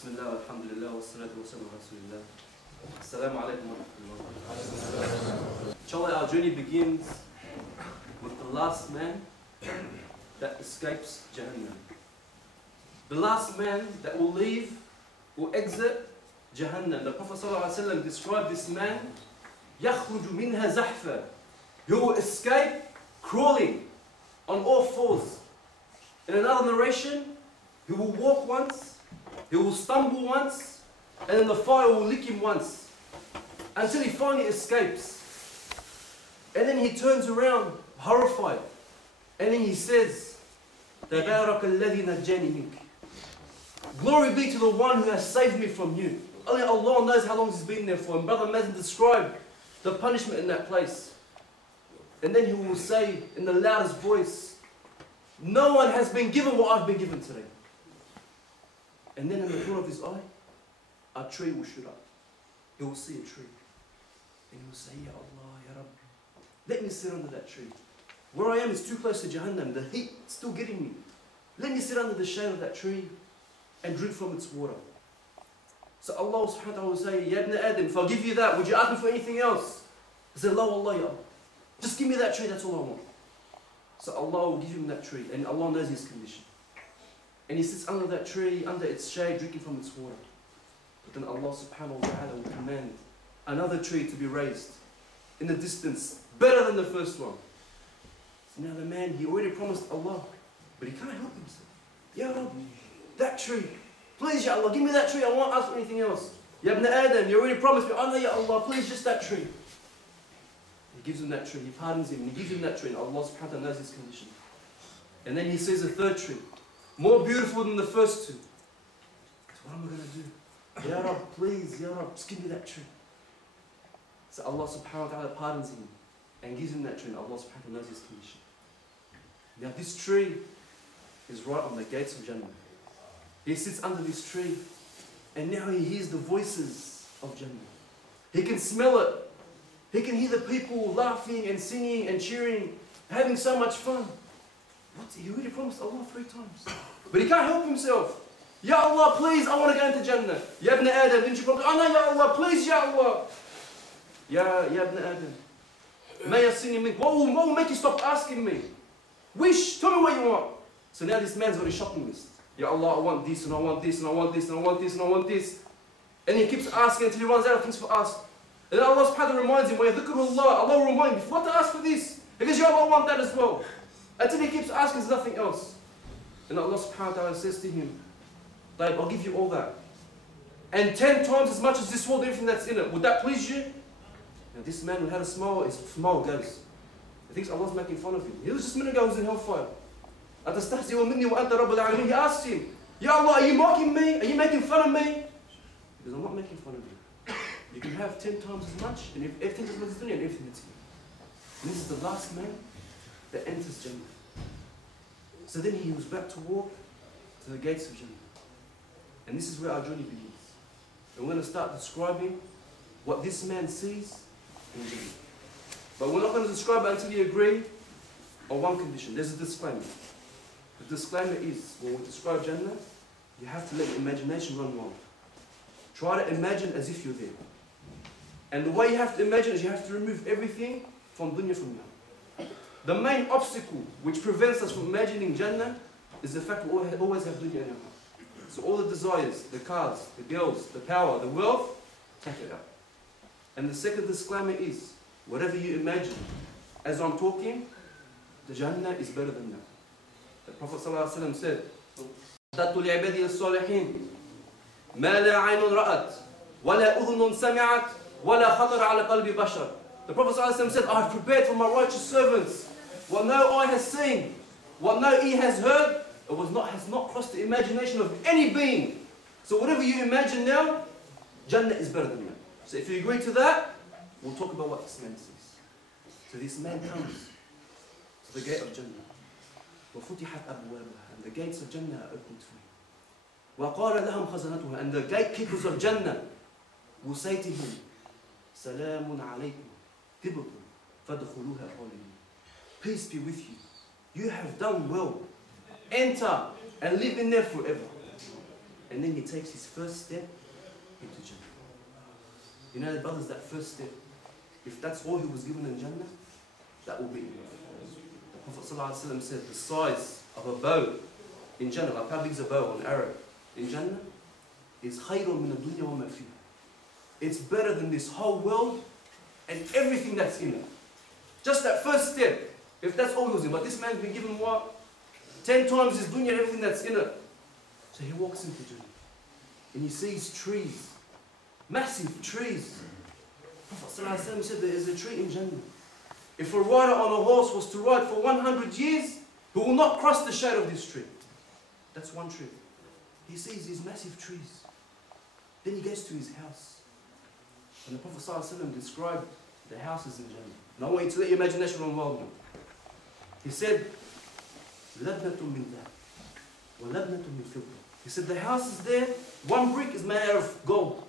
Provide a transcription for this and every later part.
Bismillah, alhamdulillah, wa salatu wa salam wa rasulillah. Assalamu alaikum wa rahmatullah. Inshallah, our journey begins with the last man that escapes Jahannam. The last man that will leave, will exit Jahannam. The Prophet ﷺ described this man, يَخْرُجُ مِنْهَا زَحْفًا. He will escape crawling on all fours. In another narration, he will walk once, he will stumble once, and then the fire will lick him once, until he finally escapes. And then he turns around, horrified, and then he says, تَبَارَكَ الَّذِي نَجَّانِي مِنْكَ. Glory be to the one who has saved me from you. Only Allah knows how long he's been there for. And Brother Mazin described the punishment in that place. And then he will say in the loudest voice, no one has been given what I've been given today. And then in the corner of his eye, a tree will shoot up. He will see a tree. And he will say, Ya Allah, Ya Rabbi, let me sit under that tree. Where I am is too close to Jahannam. The heat is still getting me. Let me sit under the shade of that tree and drink from its water. So Allah subhanahu wa ta'ala will say, Ya Ibn Adam, if I give you that, would you ask me for anything else? He said, La Allah, Ya Allah. Just give me that tree, that's all I want. So Allah will give him that tree, and Allah knows his condition. And he sits under that tree, under its shade, drinking from its water. But then Allah subhanahu wa ta'ala will command another tree to be raised in the distance, better than the first one. So now the man, he already promised Allah, but he can't help himself. Ya Rabbi, that tree, please Ya Allah, give me that tree, I won't ask for anything else. Ya Ibn Adam, you already promised me, oh no Ya Allah, please just that tree. He gives him that tree, he pardons him, and he gives him that tree, and Allah subhanahu wa ta'ala knows his condition. And then he sees a third tree, more beautiful than the first two. So what am I going to do? Ya Rabb, please, Ya Rabb, just give me that tree. So Allah subhanahu wa ta'ala pardons him, and gives him that tree, and Allah subhanahu wa ta'ala knows his condition. Now this tree is right on the gates of Jannah. He sits under this tree, and now he hears the voices of Jannah. He can smell it. He can hear the people laughing and singing and cheering, having so much fun. What? He already promised Allah 3 times. But he can't help himself. Ya Allah, please, I want to go into Jannah. Ya Ibn Adam, didn't you promise? Oh no, Ya Allah, please, Ya Allah. Ya Ibn Adam. May I sing him? What will make you stop asking me? Wish, tell me what you want. So now this man's got a shopping list. Ya Allah, I want this, and I want this, and I want this, and I want this, and I want this. And he keeps asking until he runs out of things for us. And then Allah subhanahu wa ta'ala reminds him, Allah will remind him, what to ask for this? Because Ya Allah, I want that as well. Until he keeps asking, there's nothing else. And Allah subhanahu wa ta'ala says to him, I'll give you all that. And 10 times as much as this world, everything that's in it. Would that please you? Now this man who had a smile, his smile goes. He thinks Allah's making fun of him. He was just a minute ago, he was in hellfire. He asked him, Ya Allah, are you mocking me? Are you making fun of me? He goes, I'm not making fun of you. You can have 10 times as much, and everything that's in dunya and everything that's here. And this is the last man that enters Jannah. So then he was about to walk to the gates of Jannah. And this is where our journey begins. And we're going to start describing what this man sees in Jannah. But we're not going to describe it until you agree on one condition. There's a disclaimer. The disclaimer is, when we describe Jannah, you have to let your imagination run wild. Try to imagine as if you're there. And the way you have to imagine is you have to remove everything from dunya from you. The main obstacle which prevents us from imagining Jannah is the fact we always have dunya in our heart. So all the desires, the cars, the girls, the power, the wealth, take it out. And the second disclaimer is, whatever you imagine, as I'm talking, the Jannah is better than that. The Prophet ﷺ said, أَعْدَدْتُ لِعِبَادِيَ الصَّالِحِينَ مَا لَا عَيْنٌ رَأَتْ وَلَا أُذُنٌ سَمِعَتْ وَلَا خَطَرَ عَلَى قَلْبِ بَشَرٍ. The Prophet ﷺ said, I have prepared for my righteous servants what no eye has seen, what no ear has heard, has not crossed the imagination of any being. So whatever you imagine now, Jannah is better than that. So if you agree to that, we'll talk about what this man sees. So this man comes to the gate of Jannah. وَفُتِحَتْ أَبْوَابُهَا. And the gates of Jannah are opened to him. وَقَالَ لَهُمْ خَزَنَتُهَا. And the gatekeepers of Jannah will say to him, سَلَامٌ عَلَيْكُمْ تِبْتُمْ فَادْخُلُوهَا خَالِدِينَ. Peace be with you. You have done well. Enter and live in there forever. and then he takes his first step into Jannah. You know, brothers, that first step, if that's all he was given in Jannah, that will be enough. The Prophet ﷺ said the size of a bow in Jannah, like how big is a bow on arrow in Jannah, is khayrun min ad-dunya wa ma fiha. It's better than this whole world and everything that's in it. Just that first step, if that's all he was in. But this man's been given what? 10 times his dunya and everything that's in it. So he walks into Jannah and he sees trees, massive trees. Prophet ﷺ said there is a tree in Jannah. If a rider on a horse was to ride for 100 years, he will not cross the shade of this tree. That's one tree. He sees these massive trees. Then he gets to his house. And the Prophet ﷺ described the houses in Jannah. And I want you to let your imagination run wild now. He said, لَبْنَةٌ مِّن ذَهَبٍ وَلَبْنَةٌ مِّن فِضَّةٍ. He said the house is there, one brick is made out of gold.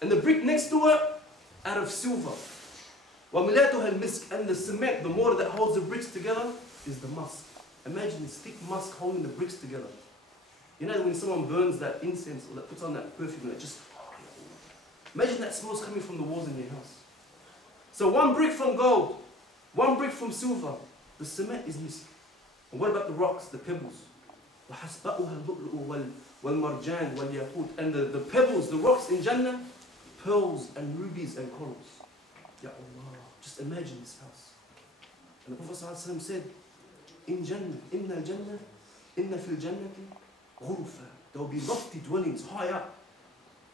And the brick next to it, out of silver. وَمِلَاتُهَا الْمِسْكِ. And the cement, the mortar that holds the bricks together, is the musk. Imagine this thick musk holding the bricks together. You know when someone burns that incense or that puts on that perfume and it just... Imagine that smells coming from the walls in your house. So one brick from gold, one brick from silver, the cement is missing. And what about the rocks, the pebbles? And the pebbles, the rocks in Jannah, pearls and rubies and corals. Ya Allah, just imagine this house. And the Prophet ﷺ said, in Jannah, inna al-Jannah, inna fil Jannati ghurfa. There will be lofty dwellings high up.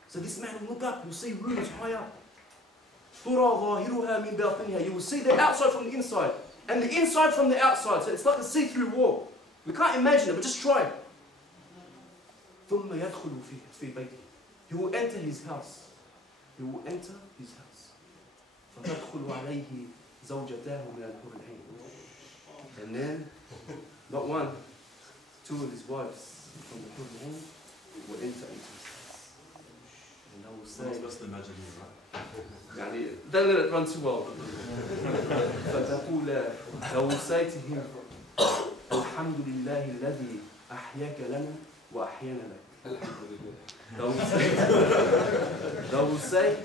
So this man will look up, you'll see rooms high up. You will see the outside from the inside, and the inside from the outside. So it's like a see-through wall. We can't imagine it, but just try. He will enter his house. He will enter his house. And then, not one, two of his wives from the Hur al-Ain will enter into his house. And I will say, I'm supposed to imagine you, right? Don't let it run too well. They will say to him, الحمد لله الذي أحياك لنا وأحيانا لك. They will say,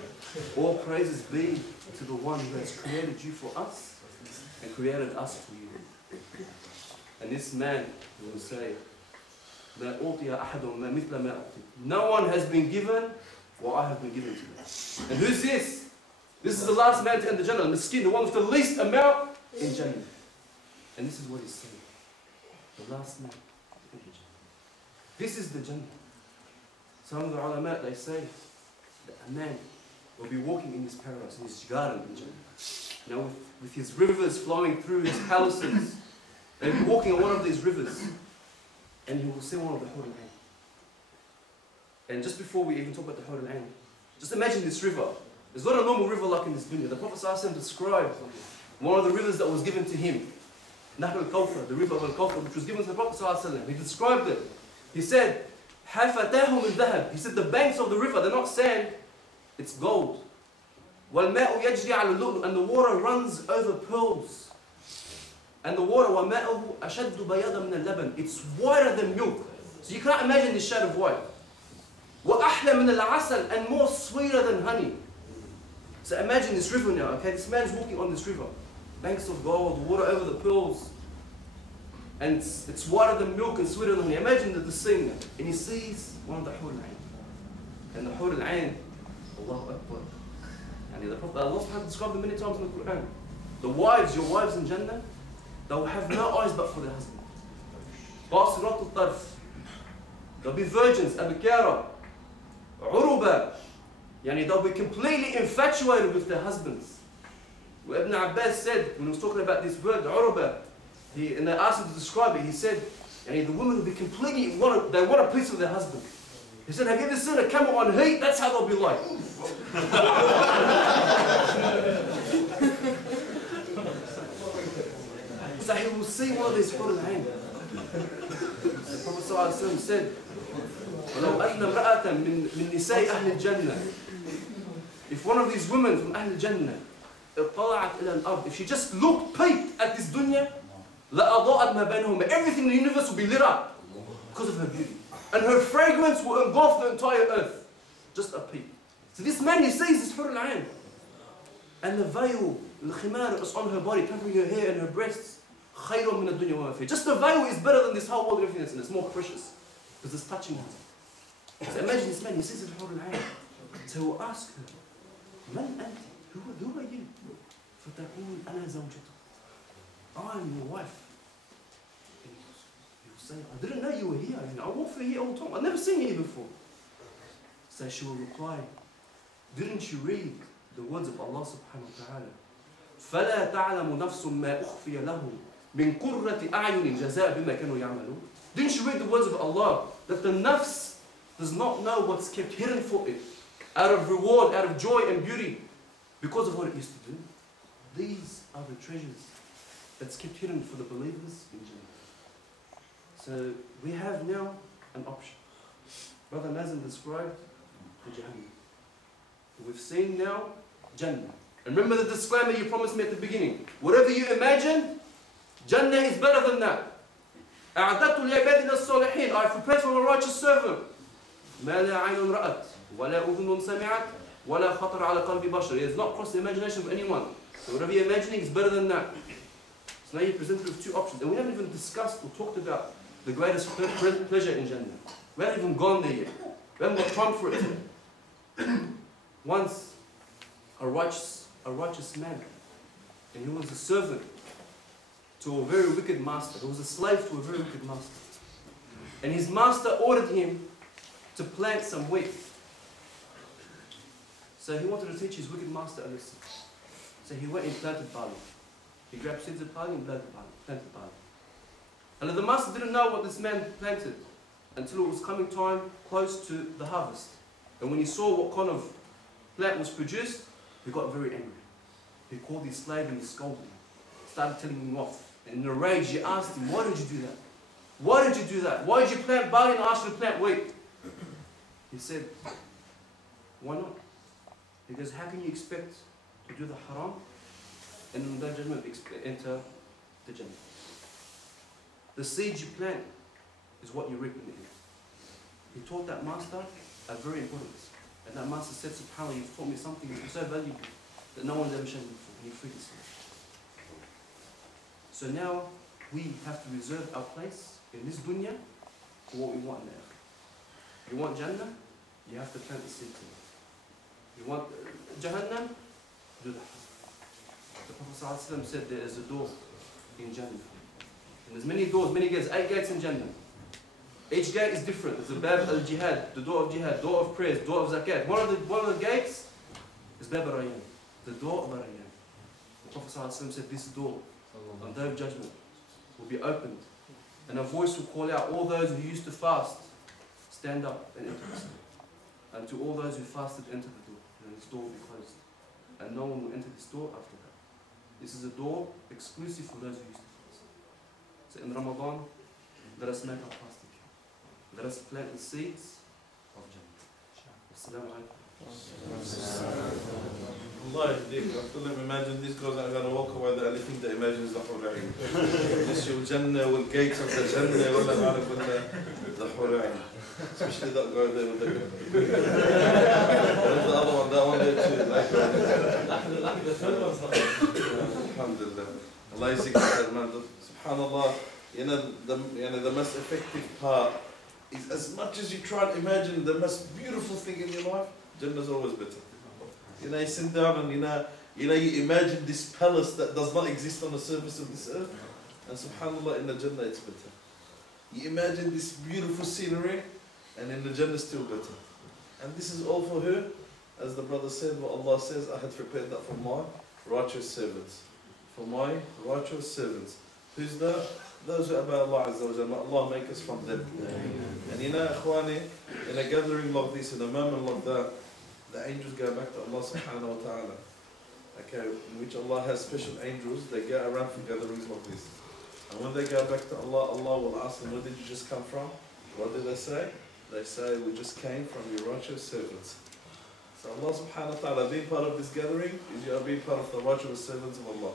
all praises be to the one who has created you for us and created us for you. And this man will say, no one has been given what I have been given to them. And who's this? This is the last man to enter Jannah, the miskin, the one with the least amount in Jannah. And this is what he's saying. The last man in Jannah. This is the Jannah. Some of the ulama, they say that a man will be walking in his paradise, in his garden in Jannah. Now with his rivers flowing through his palaces, they'll be walking on one of these rivers, and he will see one of the Hur al-Ain. And just before we even talk about the Hur al-Ain, just imagine this river. It's not a normal river like in this dunya. The Prophet ﷺ described one of the rivers that was given to him. Nahr al-Kawthar, the river of al-Kawthar, which was given to the Prophet ﷺ. He described it. He said, حَفَتَاهُ مِنْ ذَهَبٍ. He said the banks of the river, they're not sand, it's gold. وَالْمَاءُ يَجْرِي عَلَى اللُّؤْلُؤِ. And the water runs over pearls. And the water, وَمَاءُهُ أَشَدُّ بَيَاضًا مِنَ اللَّبَنِ. It's whiter than milk. So you can't imagine this shade of white. وَأَحْلَى مِنَ الْعَسَلِ. And more sweeter than honey. So imagine this river now, okay? This man's walking on this river. Banks of gold, water over the pearls. And it's whiter than milk and sweeter than honey. Imagine the scene now. And he sees one of the Hur al-Ain. And the Hur al-Ain, Allahu Akbar. And the Prophet, Allah subhanahu described them many times in the Quran. The wives, your wives in Jannah, they will have no eyes but for their husband. Qasirat al-Tarf. They'll be virgins, abikara, uruba. Yani they'll be completely infatuated with their husbands. Ibn Abbas said, when he was talking about this word, uruba, and they asked him to describe it, he said, yani the women will be completely, they want a piece of their husband. He said, have you ever seen a camel on heat? That's how they'll be like. So he will see one of these Hur al-Ain. The Prophet ﷺ said, وَلَوْ أَنَّ امْرَأَةً مِنْ نِسَاءِ أَهْلِ الْجَنَّةِ. If one of these women from Ahl al-Jannah, اطلعت إلى الأرض, if she just looked, peeped at this dunya, لَأَضَاءَتْ مَا بَيْنَهُمَا. Everything in the universe will be lit up because of her beauty. And her fragrance will engulf the entire earth. Just a peep. So this man, he sees this Hur al-Ain. And the veil, the khimar is on her body, covering her hair and her breasts. خَيْرٌ مِنَ الدُّنْيَا وَمَا فِيهَا. Just the veil is better than this whole world and everything that's in it. It's more precious. Because it's touching her. So imagine this man, he sees the Hur al-Ain. So he will ask her, Man anti? Who are you? فَتَقُولُ أَنَا زَوْجَتُكَ. I'm your wife. Say, I didn't know you were here. I walk through here all the time. I've never seen you here before. So she will reply, didn't you read the words of Allah subhanahu wa ta'ala? فَلَا تَعْلَمُ نَفْسٌ مَا أُخْفِيَ لَهُمْ مِنْ قُرَّةِ أَعْيُنٍ جَزَاءً بِمَا كَانُوا يَعْمَلُونَ. Didn't you read the words of Allah that the nafs does not know what's kept hidden for it out of reward, out of joy and beauty because of what it used to do? These are the treasures that's kept hidden for the believers in Jannah. So we have now an option. Brother Nazim described the Jahannam. We've seen now Jannah. And remember the disclaimer you promised me at the beginning. Whatever you imagine, Jannah is better than that. أَعْدَدْتُ لِعِبَادِنَا الصَّالِحِينَ. I have prepared for a righteous servant. مَا لَا عَيْنٌ رَأَتْ وَلَا أُذُنٌ سَمِعَتْ وَلَا خَطَرَ عَلَى قَلْبِ بَشَرٍ. It has not crossed the imagination of anyone. So whatever you're imagining is better than that. So now you're presented with two options. And we haven't even discussed or talked about the greatest pleasure in Jannah. We haven't even gone there yet. We haven't got time for it yet. Once, a righteous man, and he was a servant to a very wicked master. He was a slave to a very wicked master. And his master ordered him to plant some wheat. So he wanted to teach his wicked master a lesson. So he went and planted barley. He grabbed seeds of barley and planted barley. And the master didn't know what this man planted until it was coming time close to the harvest. And when he saw what kind of plant was produced, he got very angry. He called his slave and he scolded him. Started telling him off. And in a rage he asked him, why did you do that? Why did you do that? Why did you plant barley and I asked you to plant wheat? He said, why not? Because how can you expect to do the haram and in that judgment enter the Jannah? The seeds you plant is what you reap in the end. He taught that master a very important lesson. And that master said, SubhanAllah, you've taught me something that's so valuable that no one's ever shown me before. And he freed his slave. So now we have to reserve our place in this dunya for what we want in the akhirah. You want Jannah? You have to plant the seed to it. You want Jahannam? Do that. The Prophet ﷺ said there is a door in Jannah. And there's many doors, many gates, 8 gates in Jannah. Each gate is different. There's the Bab al-Jihad, the door of Jihad, door of prayers, door of Zakat. One of the gates is Bab al-Rayaan, the door of Rayaan. The Prophet ﷺ said this door on the Day of Judgment will be opened. And a voice will call out, all those who used to fast, stand up and enter this door. And to all those who fasted, enter the door. And this door will be closed. And no one will enter this door after that. This is a door exclusive for those who used to fast. So in Ramadan, let us make our fasting. Let us plant the seeds of Jannah. Assalamu alaikum. Allah Abdullah, imagine this goes, I'm going to walk away, the only thing that imagines the Hurayn. This your Jannah, will gates of the Jannah, will the Hurayn. Especially that guy there with the Where's the other one? That one there too. Like the third one's Alhamdulillah. Allah is man. SubhanAllah, the most effective part is as much as you try and imagine the most beautiful thing in your life, Jannah is always better. You sit down and you imagine this palace that does not exist on the surface of this earth, and subhanAllah, in the Jannah it's better. You imagine this beautiful scenery, and in the Jannah it's still better. And this is all for her, as the brother said, what Allah says, I had prepared that for my righteous servants. For my righteous servants. Who's that? Those who obey Allah Azza wa Jalla. Allah make us from them. And ikhwani, in a gathering like this, in a moment like that, the angels go back to Allah subhanahu wa ta'ala. Okay, in which Allah has special angels, they go around for gatherings like this. And when they go back to Allah, Allah will ask them, where did you just come from? What did they say? They say, we just came from your righteous servants. So Allah subhanahu wa ta'ala, being part of this gathering, is you are being part of the righteous servants of Allah.